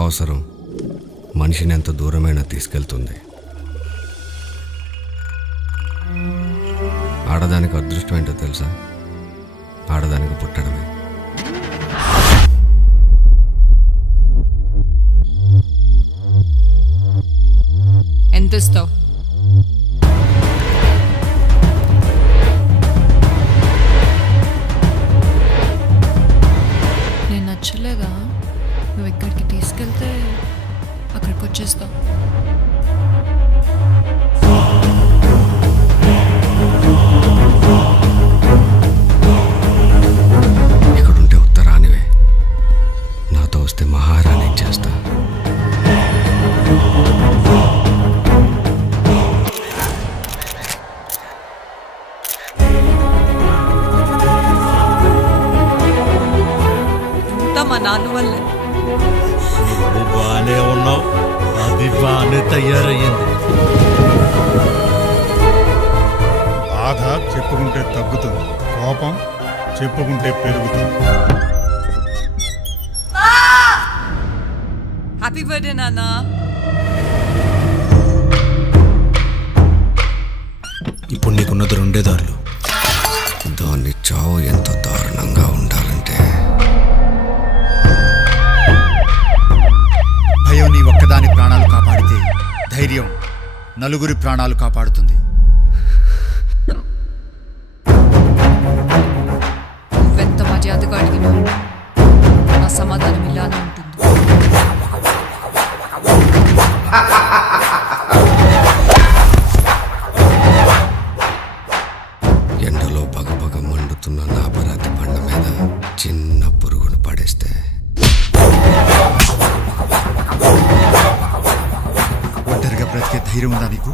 అవసరం మనిషిని ఎంత దూరమైనా తీసుకెళ్తుంది. ఆడదానికి అదృష్టం ఏంటో తెలుసా? ఆడదానికి పుట్టడమే. ఎంత ఇస్తావు? నేను నచ్చలేదా? నువ్వు ఎక్కడికి తీసుకెళ్తే అక్కడికి వచ్చేస్తావు. ఇక్కడుంటే ఉత్తరానివే, నాతో వస్తే మహారాణి చేస్తా. మా నాన్న వల్లే. బాగానే ఉన్నావు, అది బాగానే తయారయ్యింది. బాధ చెప్పుకుంటే తగ్గుతుంది, కోపం చెప్పుకుంటే పెరుగుతుంది. హ్యాపీ బర్త్డే నాన్న. ఇప్పుడు నీకున్నది రెండే దారులు. దాన్ని చావు ఎంత దారుణంగా ఉండాలంటే భయం నీ ఒక్కదాని ప్రాణాలు కాపాడితే ధైర్యం నలుగురి ప్రాణాలు కాపాడుతుంది. నువ్వెంత మర్యాదగా అడిగినా నా సమాధానం ఇలానే ఉంటుంది. ఎండలో పగపగ మండుతున్న నా పరాతి బండ మీద చిన్న పురుగును పడేస్తే ఒంటరిగా బ్రతికే ధైర్యం ఉందా నీకు?